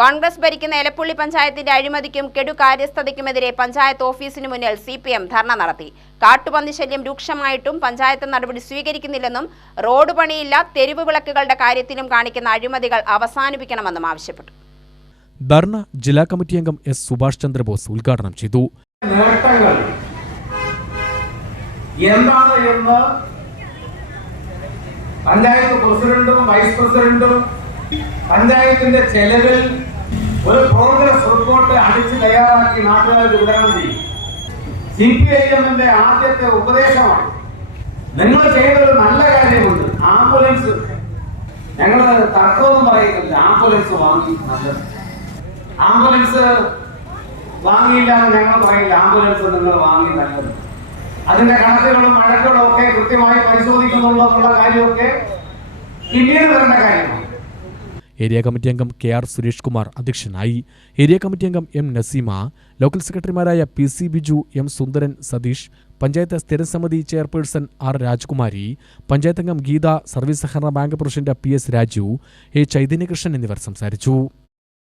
കോൺഗ്രസ് ഭരിക്കുന്ന എലപ്പുള്ളി പഞ്ചായത്തിന്റെ അഴിമതിക്കും കെടുകാര്യസ്ഥതയ്ക്കുമെതിരെ പഞ്ചായത്ത് ഓഫീസിന് മുന്നിൽ സി പി എം ധർണ നടത്തി. കാട്ടുപന്നി ശല്യം രൂക്ഷമായിട്ടും പഞ്ചായത്ത് നടപടി സ്വീകരിക്കുന്നില്ലെന്നും റോഡ് പണിയില്ല തെരുവ് വിളക്കുകളുടെ കാര്യത്തിലും കാണിക്കുന്ന അഴിമതികൾ അവസാനിപ്പിക്കണമെന്നും ആവശ്യപ്പെട്ടു. ധർണ ജില്ലാ കമ്മിറ്റി അംഗം എസ് സുഭാഷ് ചന്ദ്രബോസ് ഉദ്ഘാടനം ചെയ്തു. എന്താണ് എന്ന് പഞ്ചായത്ത് പ്രസിഡന്റും വൈസ് പ്രസിഡന്റും പഞ്ചായത്തിന്റെ ചെലവിൽ ഒരു പ്രോഗ്രസ് റിപ്പോർട്ട് അടിച്ച് തയ്യാറാക്കി നാട്ടുകാർക്ക് വിതരണം ചെയ്യും. സി പി ഐ എമ്മിന്റെ ആദ്യത്തെ ഉപദേശമാണ്. നിങ്ങൾ ചെയ്തൊരു നല്ല കാര്യമുണ്ട്. ആംബുലൻസ് ഞങ്ങൾ തർക്കമൊന്നും പറയുന്നില്ല ആംബുലൻസ് വാങ്ങി നല്ലത്. ആംബുലൻസ് വാങ്ങിയില്ല എന്ന് ഞങ്ങൾ പറയില്ല. ആംബുലൻസ് നിങ്ങൾ വാങ്ങി നല്ലത്. അതിന്റെ കണക്കുകളും വഴക്കുകളും ഒക്കെ കൃത്യമായി പരിശോധിക്കുന്നുള്ളൂ കാര്യമൊക്കെ പിന്നീട് വരേണ്ട കാര്യമാണ്. ഏരിയ കമ്മിറ്റി അംഗം കെ ആർ സുരേഷ് കുമാർ അധ്യക്ഷനായി. ഏരിയ കമ്മിറ്റി അംഗം എം നസീമ ലോക്കൽ സെക്രട്ടറിമാരായ P C Biju M Sundaran Satheesh panchayat സ്ഥിരം സമിതി ചെയർപേഴ്സൺ ആർ രാജ്കുമാരി പഞ്ചായത്ത് അംഗം ഗീത സർവീസ് സഹകരണ bank president P S Raju A Chaithanyakrishnan എന്നിവർ സംസാരിച്ചു.